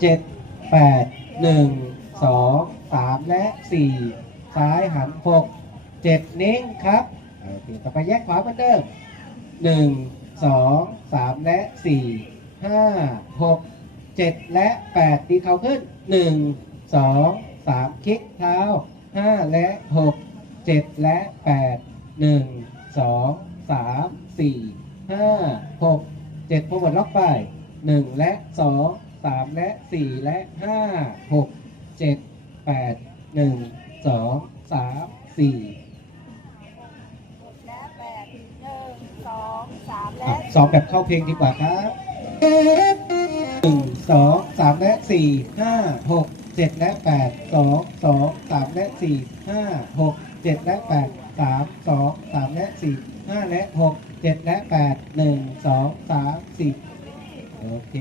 เจ็ดแปดหนึ่งสองสามและสี่ซ้ายหันหกเจ็ดนิ้งครับโอเคต่อไปแยกขวาเหมือนเดิมหนึ่งสองสามและสี่ห้าหกเจ็ดและแปดตีเขาขึ้นหนึ่งสองสามคลิกเท้าห้าและหกเจ็ดและแปดหนึ่งสองสามสี่ห้าหกเจ็ดพอหมดล็อกไปหนึ่งและสอง สามและสี่และห้าหกเจ็ดแปดหนึ่งสองสามสี่และแปดหนึ่งสองสามและอะสอบแบบเข้าเพลงดีกว่าครับหนึ่งสองสามและสี่ห้าหกเจ็ดและแปดสองสองสามและสี่ห้าหกเจ็ดและแปดสามสองสามและสี่ห้าและหกเจ็ดและแปดหนึ่งสองสามสี่โอเค